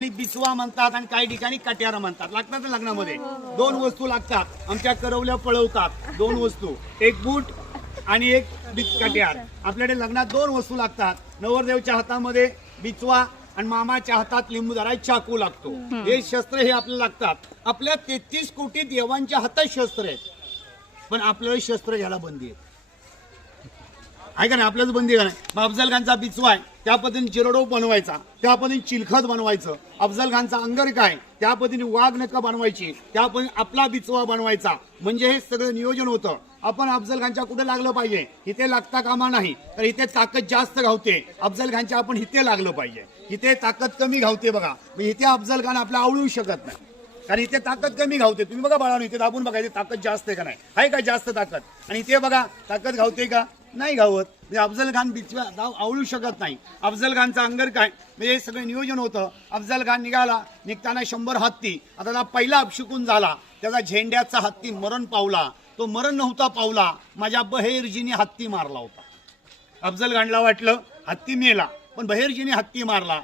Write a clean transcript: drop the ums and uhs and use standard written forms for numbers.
बिचवा म्हणतात आणि काही ठिकाणी कट्यार म्हणतात. लागतात ना लग्नामध्ये दोन वस्तू लागतात. आमच्या करवल्या पळवतात दोन वस्तू, एक बूट आणि एक कट्यार. आपल्याकडे लग्नात दोन वस्तू लागतात. नवरदेवच्या हातामध्ये बिचवा आणि मामाच्या हातात लिंबू धरायचा चाकू लागतो. हे शस्त्र हे आपल्याला लागतात. आपल्या 33 कोटी देवांच्या हातात शस्त्र आहेत, पण आपल्याला शस्त्र घ्यायला बंदी आहे. ऐका ना, आपल्याच बंदी का नाही. मग अफजल खानचा बिचवा आहे, त्या पद्धतीने चिरडो बनवायचा, त्या पद्धतीने चिलखत बनवायचं. अफजल खानचा अंगर काय, त्या पद्धतीने वाघ नका बनवायची, त्या पद्धतीने आपला बिचवा बनवायचा. म्हणजे हे सगळं नियोजन होतं. आपण अफजल खानच्या कुठे लागलं पाहिजे, इथे लागता कामा नाही. तर इथे ताकद जास्त घावते. अफजल खानच्या आपण इथे लागलं पाहिजे. इथे ताकद कमी घावते बघा. इथे अफजल खान आपला आवळू शकत नाही, कारण इथे ताकद कमी घावते. तुम्ही बघा बाळांनो, इथे दाबून बघा, इथे ताकद जास्त आहे का नाही, आहे का जास्त ताकद. आणि इथे बघा ताकद घावते का नाही घावत. म्हणजे अफजल खान बिचवा आवळू शकत नाही. अफजल खानचा अंगर काय, म्हणजे हे सगळं नियोजन होतं. अफजल खान निघताना 100 हत्ती. आता त्याला पहिला अपशिकून झाला, त्याचा झेंड्याचा हत्ती मरण पावला. तो मरण नव्हता पावला, माझ्या बहेरजीने हत्ती मारला होता. अफजल खानला वाटलं हत्ती मेला, पण बहेरजीने हत्ती मारला.